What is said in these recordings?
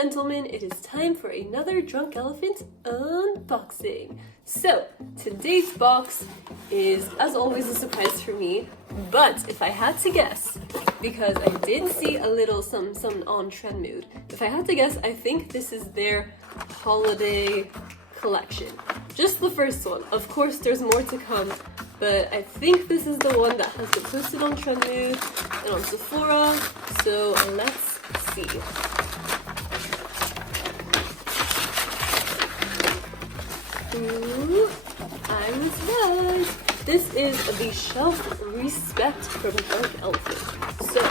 gentlemen, it is time for another Drunk Elephant unboxing. So, today's box is, as always, a surprise for me, but if I had to guess, because I did see a little some on trend mood, if I had to guess, I think this is their holiday collection. Just the first one. Of course, there's more to come, but I think this is the one that has been posted on Trend Mood and on Sephora, so let's see. Ooh, I'm excited. This is the Shelf Respect from Drunk Elephant. So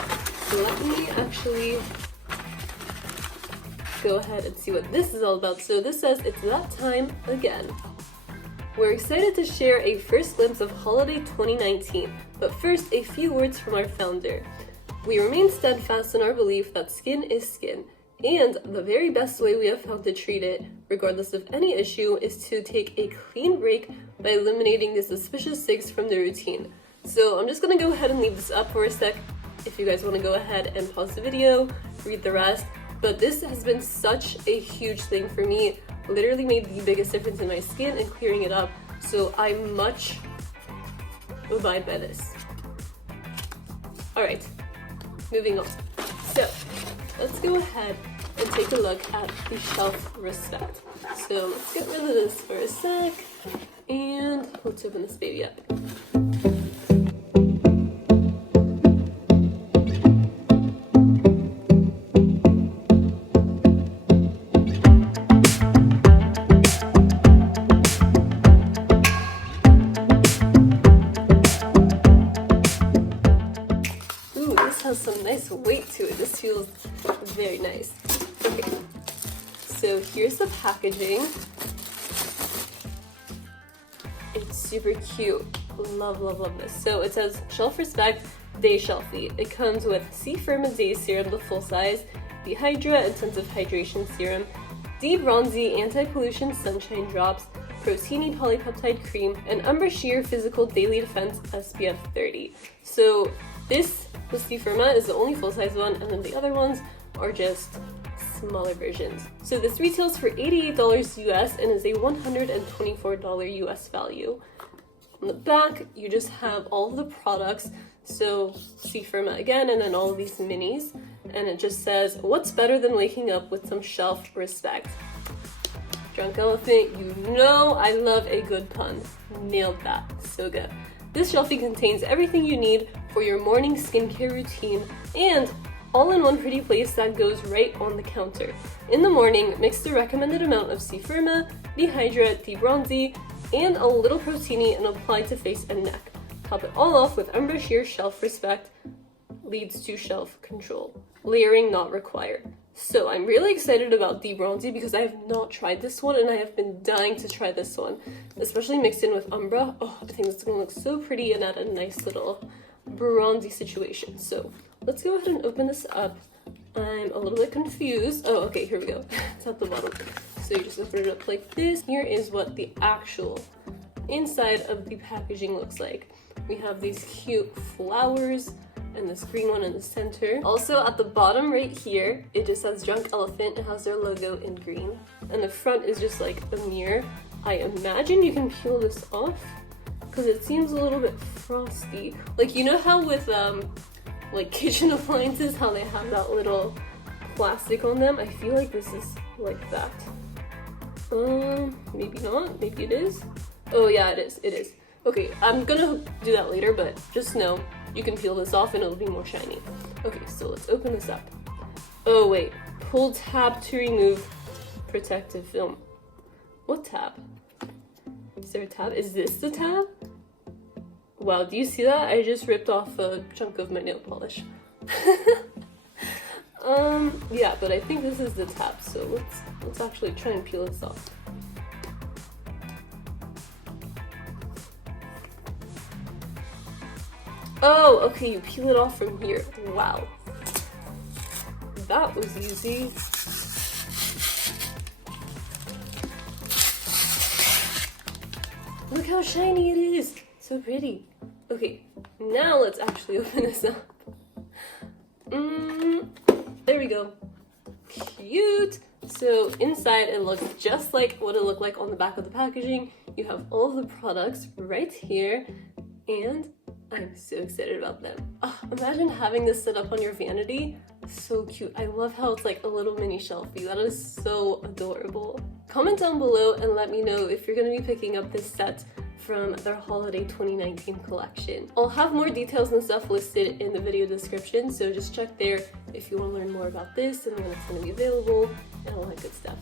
let me actually go ahead and see what this is all about. So this says, it's that time again. We're excited to share a first glimpse of holiday 2019, but first a few words from our founder. We remain steadfast in our belief that skin is skin, and the very best way we have found to treat it, regardless of any issue, is to take a clean break by eliminating the suspicious sigs from the routine. So I'm just gonna go ahead and leave this up for a sec if you guys want to go ahead and pause the video, read the rest. But this has been such a huge thing for me, literally made the biggest difference in my skin and clearing it up, so I much abide by this. Alright, moving on. So, let's go ahead and take a look at the Shelf Respect. So let's get rid of this for a sec, and let's open this baby up. Has some nice weight to it. This feels very nice. Okay, so here's the packaging. It's super cute. Love, love, love this. So it says Shelf Respect Day Shelfie. It comes with C-Firma Day Serum, the full size, B-Hydra Intensive Hydration Serum, D-Bronzi Anti-Pollution Sunshine Drops, Protini Polypeptide Cream, and Umbra Sheer Physical Daily Defense SPF 30. So this C-Firma is the only full-size one, and then the other ones are just smaller versions. So this retails for $88 US and is a $124 US value. On the back, you just have all of the products, so C-Firma again, and then all of these minis, and it just says, what's better than waking up with some shelf respect? Drunk Elephant, you know I love a good pun. Nailed that. So good. This shelfie contains everything you need for your morning skincare routine and all in one pretty place that goes right on the counter. In the morning, mix the recommended amount of C-Firma, B-Hydra, D-Bronzi, and a little Protini and apply to face and neck. Top it all off with Umbra Sheer Shelf Respect, leads to shelf control. Layering not required. So I'm really excited about D-Bronzi because I have not tried this one and I have been dying to try this one, especially mixed in with Umbra. Oh, I think it's gonna look so pretty and add a nice little bronzy situation. So let's go ahead and open this up. I'm a little bit confused. Oh, okay, here we go. It's at the bottom. So you just open it up like this. Here is what the actual inside of the packaging looks like. We have these cute flowers and this green one in the center. Also at the bottom right here, it just says Drunk Elephant. It has their logo in green. And the front is just like a mirror. I imagine you can peel this off because it seems a little bit frosty. Like, you know how with like kitchen appliances, how they have that little plastic on them? I feel like this is like that. Maybe not, maybe it is. Oh yeah, it is. Okay, I'm gonna do that later, but just know you can peel this off and it'll be more shiny. Okay, so let's open this up. Oh wait, pull tab to remove protective film. What tab? Is there a tab? Is this the tab? Wow, do you see that? I just ripped off a chunk of my nail polish. Yeah, but I think this is the tab, so let's actually try and peel this off. Oh, okay, you peel it off from here. Wow. That was easy. Look how shiny it is. So pretty. Okay, now let's actually open this up. There we go. cute. So inside it looks just like what it looked like on the back of the packaging. You have all of the products right here, and I'm so excited about them. Oh, imagine having this set up on your vanity. So cute. I love how it's like a little mini shelfie. That is so adorable. Comment down below and let me know if you're going to be picking up this set from their holiday 2019 collection. I'll have more details and stuff listed in the video description, so just check there if you want to learn more about this and when it's going to be available and all that good stuff.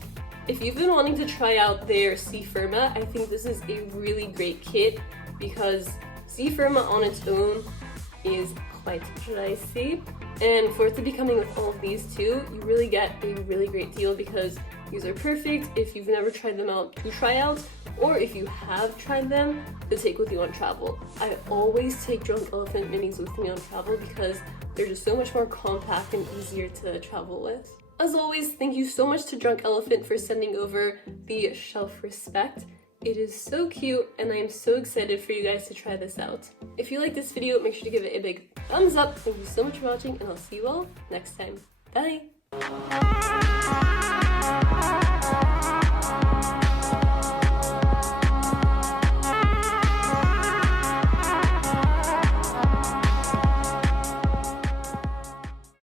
If you've been wanting to try out their C-Firma, I think this is a really great kit because C-Firma on its own is quite pricey, and for it to be coming with all of these too, you really get a really great deal because these are perfect if you've never tried them out to try out, or if you have tried them to take with you on travel. I always take Drunk Elephant minis with me on travel because they're just so much more compact and easier to travel with. As always, thank you so much to Drunk Elephant for sending over the Shelf Respect. It is so cute, and I am so excited for you guys to try this out. If you like this video, make sure to give it a big thumbs up. Thank you so much for watching, and I'll see you all next time. Bye!